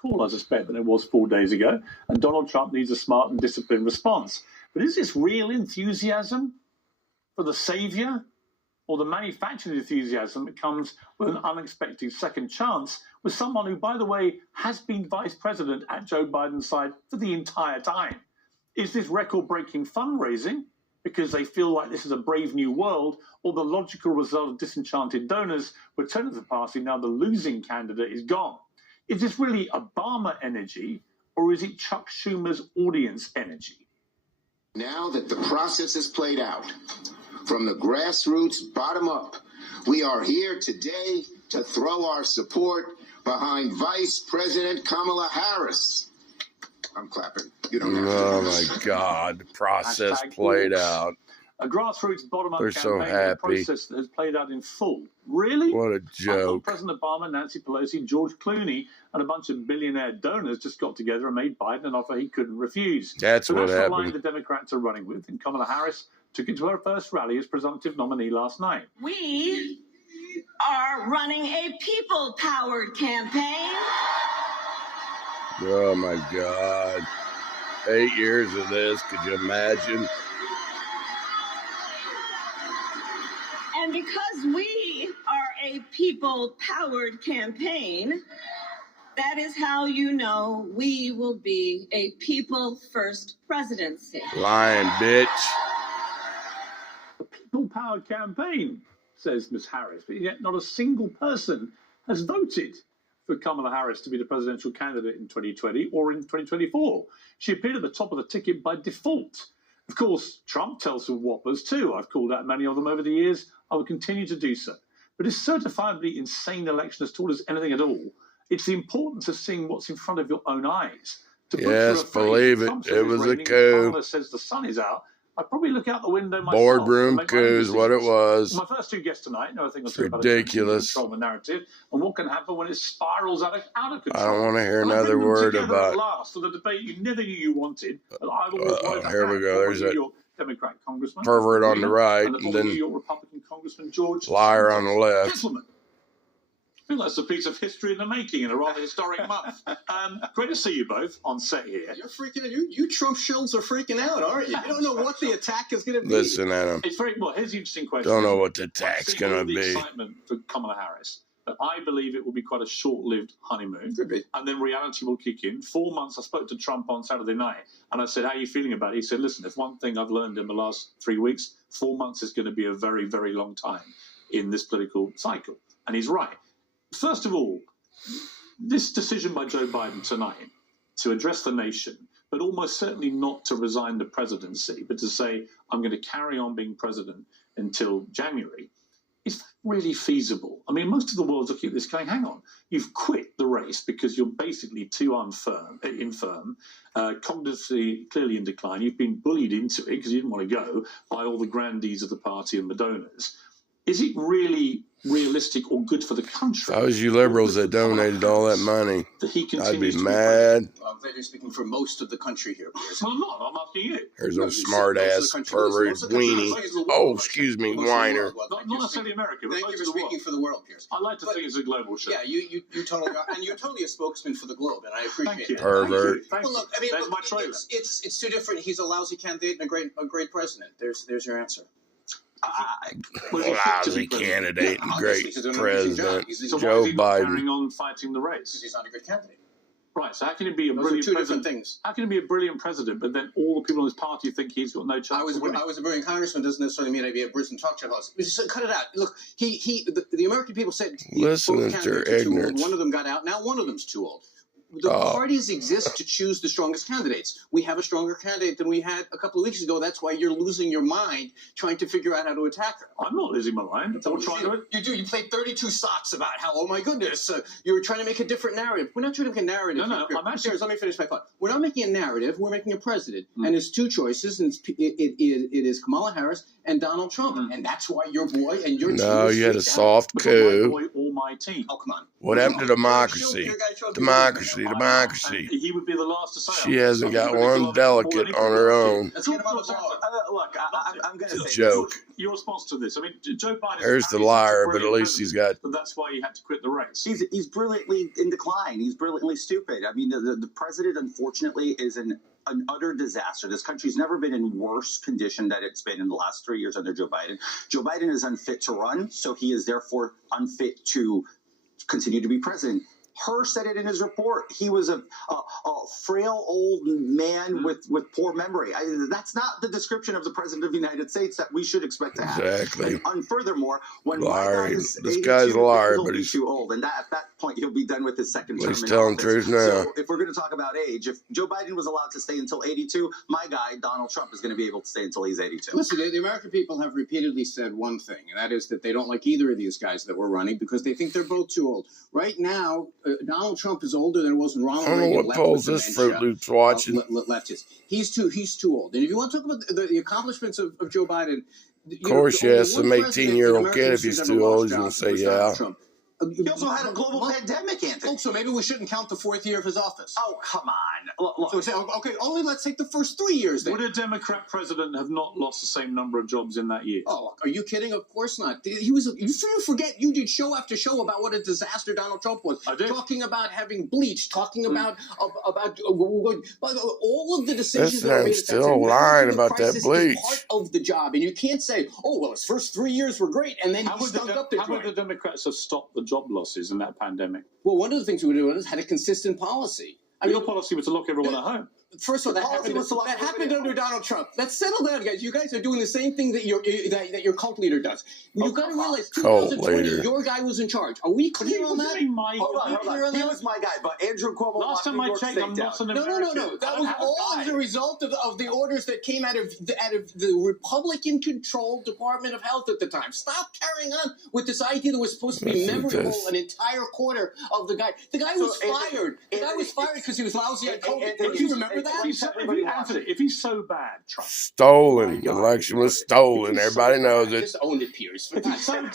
call, I suspect, than it was 4 days ago, and Donald Trump needs a smart and disciplined response. But is this real enthusiasm for the savior, or the manufactured enthusiasm that comes with an unexpected second chance with someone who, by the way, has been vice president at Joe Biden's side for the entire time? Is this record-breaking fundraising because they feel like this is a brave new world, or the logical result of disenchanted donors returning to the party now the losing candidate is gone? Is this really Obama energy, or is it Chuck Schumer's audience energy? Now that the process has played out, from the grassroots bottom up, we are here today to throw our support behind Vice President Kamala Harris. I'm clapping. You don't have to. Oh my God, the process played out. A grassroots bottom-up They're campaign, so happy. a process that has played out in full. Really? What a I thought joke. President Obama, Nancy Pelosi, George Clooney, and a bunch of billionaire donors just got together and made Biden an offer he couldn't refuse. That's So what that's the line happened. the Democrats are running with, and Kamala Harris took it to her first rally as presumptive nominee last night. We are running a people-powered campaign. Oh my God. 8 years of this, could you imagine? And because we are a people-powered campaign, that is how you know we will be a people-first presidency. Lying bitch. A people-powered campaign, says Ms. Harris, but yet not a single person has voted for Kamala Harris to be the presidential candidate in 2020 or in 2024. She appeared at the top of the ticket by default. Of course, Trump tells some whoppers too. I've called out many of them over the years. I will continue to do so. But his certifiably insane election has taught us anything at all. It's the importance of seeing what's in front of your own eyes. Yes, believe it. It was a coup. Kamala says the sun is out. I'd probably look out the window myself. Boardroom and make my own coup is what it decisions. was. My first two guests tonight know a thing or It's two about ridiculous. control the narrative and what can happen when it spirals out of control. I don't want to hear And I another bring them word together at about. last for the debate you never knew you wanted. But I've always wanted to Here we have. go. Former There's New a York Democrat Congressman pervert on the right, and the and former New then York Republican Congressman George liar on Santos. the left. Gentlemen, I think that's a piece of history in the making in a rather historic month. Great to see you both on set here. You're freaking out. You Trump shills are freaking out, aren't you? You don't know what the attack is going to be. Listen at him. It's very well. Here's the interesting question. Don't know what the I've attack's seen going all to the be. excitement for Kamala Harris, but I believe it will be quite a short-lived honeymoon. Could be. And then reality will kick in. 4 months, I spoke to Trump on Saturday night, and I said, how are you feeling about it? He said, listen, if one thing I've learned in the last 3 weeks, 4 months is going to be a very, very long time in this political cycle. And he's right. First of all, this decision by Joe Biden tonight to address the nation, but almost certainly not to resign the presidency, but to say, I'm going to carry on being president until January, is that really feasible? I mean, most of the world's looking at this going, hang on, you've quit the race because you're basically too infirm, cognitively clearly in decline. You've been bullied into it because you didn't want to go by all the grandees of the party and the donors. Is it really realistic or good for the country? If I was you liberals that donated all that money, that he I'd continues be to mad. I'm glad you're speaking for most of the country here, Piers. Well, I'm not. I'm asking you. There's No, a you said smart most of ass the country. pervert Most of the country. weenie. Most of the world. Oh, excuse me, Most of the whiner. world. Well, Not thank you for necessarily America, but Thank most you of for the speaking world. for the world, Piers. I like to think it's a global show. Yeah, you totally are, and you're totally a spokesman for the globe, and I appreciate Thank you. that. Pervert. Thank you. Well, look, I mean, There's look, my trailer. it's too different. He's a lousy candidate and a great president. There's your answer. Well, he's fit to be Lousy president. candidate Yeah, and obviously, great he's doing an amazing job. president. He's- So why Joe is he not Biden. carrying on fighting the Because race? he's not a good candidate. Right, so how can he be a Those are brilliant two different president? things. How can he be a brilliant president, but then all the people in his party think he's got no chance I was of winning? a brilliant congressman doesn't necessarily mean I'd be a brilliant talk show host. Just cut it out. Look, the American people said Listen both to candidates their are too old. ignorance. One of them got out. Now one of them's too old. The Oh. parties exist to choose the strongest candidates. We have a stronger candidate than we had a couple of weeks ago. That's why you're losing your mind trying to figure out how to attack her. I'm not losing my mind. I'm trying to. You do. You played 32 sots about how, oh my goodness, you were trying to make a different narrative. We're not trying to make a narrative. No, here. I'm actually- Let me finish my thought. We're not making a narrative. We're making a president. And there's two choices, and it is Kamala Harris and Donald Trump. And that's why your boy and your team No, is you had a freaked out. soft Look at my coup. boy or my team. Oh, come on. What happened to democracy? Democracy democracy, democracy. He would be the last to say She hasn't got one delegate on her own. Let's get him on the ball. Look, I'm going to say Joke. Your response to this? I mean, Joe Biden. There's the liar, but at least he's got. That's why he had to quit the race. he's brilliantly in decline. He's brilliantly stupid. I mean, the president, unfortunately, is an utter disaster. This country's never been in worse condition than it's been in the last 3 years under Joe Biden. Joe Biden is unfit to run, so he is therefore unfit to continue to be president. Herr said it in his report. He was a frail old man with poor memory. That's not the description of the president of the United States that we should expect to have. Exactly. And furthermore, when Liar. my guy is This 82, guy's a liar, he'll but be he's too old, and at that point he'll be done with his second term. He's in telling office. truth now. So if we're going to talk about age, if Joe Biden was allowed to stay until 82, my guy Donald Trump is going to be able to stay until he's 82. Listen, the American people have repeatedly said one thing, and that is that they don't like either of these guys that were running because they think they're both too old. Right now, Donald Trump is older than it was when Ronald I don't know Reagan what left polls with this Fruit dementia. Loop's watching. Leftist. He's too old. And if you want to talk about the accomplishments of Joe Biden, Of course, you ask some 18-year-old kid if he's too old, he's going to say, yeah. He also had a global pandemic, Anthony. Oh, so maybe we shouldn't count the fourth year of his office. Oh, come on. Look, So say, okay, only let's take the first 3 years then. Would a Democrat president have not lost the same number of jobs in that year? Oh, are you kidding? Of course not. He was. You forget you did show after show about what a disaster Donald Trump was. I did. Talking about having bleach, talking about all of the decisions This that were made. man's at that still time. lying The about that crisis is bleach. Part of the job, and you can't say, "Oh, well, his first 3 years were great," and then How he would, stunk up the how would the joint. Democrats have stopped the job losses in that pandemic? Well, one of the things we would do is had a consistent policy. I Your mean, policy was to lock everyone at home. first of all, that happened under Donald Trump. Let's settle down, guys. You guys are doing the same thing that your cult leader does. You've got to realize, Cult 2020, leader. your guy was in charge. Are we clear on that? Hold on. He was my guy, but Andrew Cuomo Last locked time New I York checked, State I'm down. not an No. American. That I was have a all guy. as a result of the orders that came out of the Republican-controlled Department of Health at the time. Stop carrying on with this idea that was supposed to be Listen to memorable this. an entire quarter of the guy. The guy was Anthony, fired. The guy was fired because he was lousy at COVID. Don't you remember that? If he's so bad, Trump. Stolen. The election was stolen. Everybody knows it. Just own it, Pierce. If he's so bad,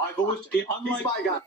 I've always, unlike, He's my guy.